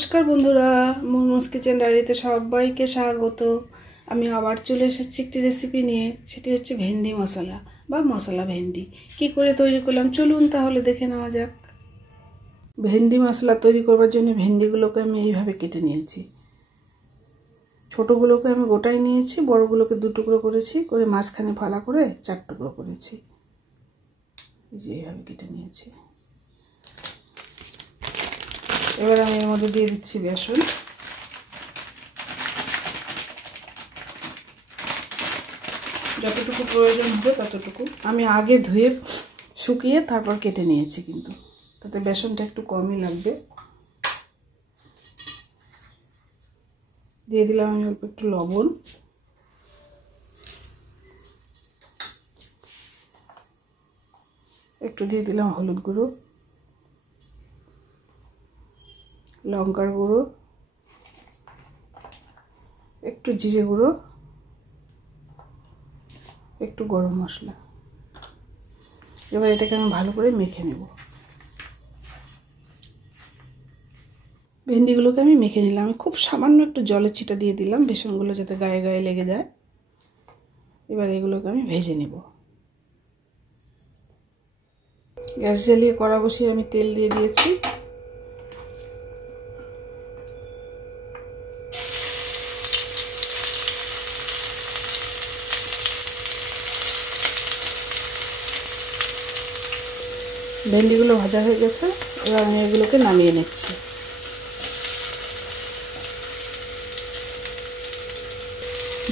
নমস্কার বন্ধুরা, মোমোস কিচেন ডায়েরিতে সবাইকে স্বাগত। আমি আবার চলে এসেছি একটি রেসিপি নিয়ে। সেটি হচ্ছে ভেন্ডি মশলা বা মশলা ভেন্ডি। কি করে তৈরি করলাম চলুন তাহলে দেখে নেওয়া যাক। ভেন্ডি মশলা তৈরি করবার জন্য ভেন্ডিগুলোকে আমি এইভাবে কেটে নিয়েছি। ছোটোগুলোকে আমি গোটাই নিয়েছি, বড়গুলোকে 2 টুকরো করেছি, করে মাঝখানে ফালা করে 4 টুকরো করেছি। এই যে এইভাবে কেটে নিয়েছি। এবার আমি এর মধ্যে দিয়ে দিচ্ছি বেসন। যতটুকু প্রয়োজন হবে ততটুকু। আমি আগে ধুয়ে শুকিয়ে তারপর কেটে নিয়েছি, কিন্তু তাতে বেসনটা একটু কমই লাগবে। দিয়ে দিলাম আমি অল্প একটু লবণ, একটু দিয়ে দিলাম হলুদ গুঁড়ো, লঙ্কার গুঁড়ো, একটু জিরে গুঁড়ো, একটু গরম মশলা। এবার এটাকে আমি ভালো করে মেখে নেব। ভেন্ডিগুলোকে আমি মেখে নিলাম। আমি খুব সামান্য একটু জলের ছিটা দিয়ে দিলাম, বেসনগুলো যাতে গায়ে গায়ে লেগে যায়। এবার এগুলোকে আমি ভেজে নেব। গ্যাস জ্বালিয়ে কড়া বসিয়ে আমি তেল দিয়ে দিয়েছি। ভেন্ডিগুলো ভাজা হয়ে গেছে, এবার আমি এগুলোকে নামিয়ে নিচ্ছি।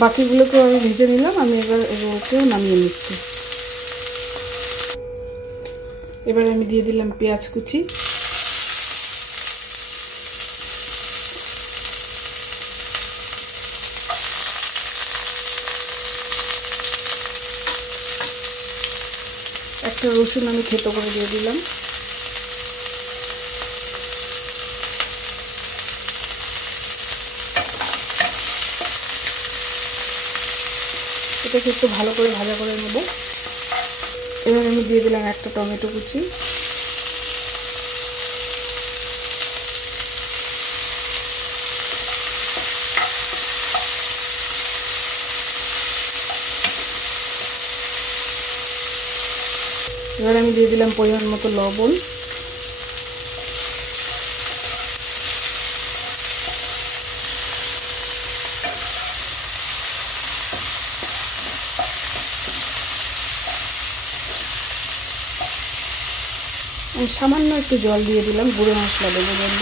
বাকিগুলোকেও আমি ভেজে নিলাম, আমি এবার এগুলোকেও নামিয়ে নিচ্ছি। এবার আমি দিয়ে দিলাম পেঁয়াজ কুচি, একটা রসুন আমি থেতো করে দিয়ে দিলাম, এটাকে একটু ভালো করে ভাজা করে নেব। এবার আমি দিয়ে দিলাম একটা টমেটো কুচি, এবার আমি দিয়ে দিলাম পরিমাণ মতো লবণ, আমি সামান্য একটু জল দিয়ে দিলাম গুঁড়ো মশলা দেবো জন্য।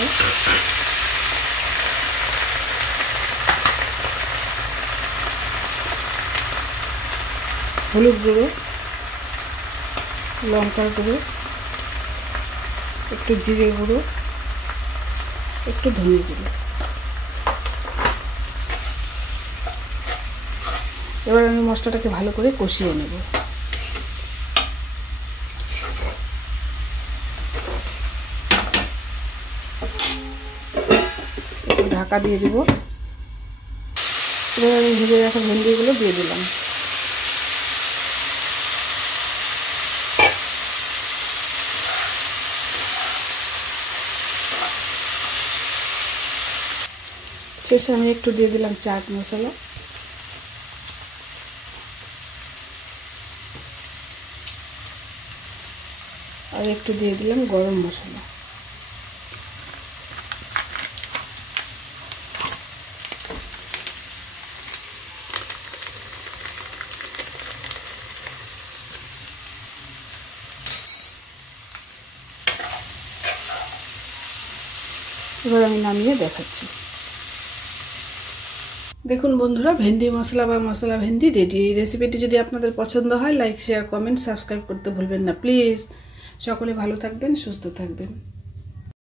হলুদ গুঁড়ো, লঙ্কার গুঁড়ো, একটু জিরে গুঁড়ো, একটু ধনে গুঁড়ো। এবার আমি মশলাটাকে ভালো করে কষিয়ে নেব। একটু ঢাকা দিয়ে দেব। এবার আমি ভেজে রাখা ভেন্ডিগুলো দিয়ে দিলাম। শেষে আমি একটু দিয়ে দিলাম চাট মশলা, আর একটু দিয়ে দিলাম গরম মশলা। এবার আমি নামিয়ে দেখাচ্ছি। দেখুন বন্ধুরা, ভেন্ডি মশলা বা মশলা ভেন্ডি রেডি। এই রেসিপিটি যদি আপনাদের পছন্দ হয় লাইক শেয়ার কমেন্ট সাবস্ক্রাইব করতে ভুলবেন না প্লিজ। সকলে ভালো থাকবেন, সুস্থ থাকবেন।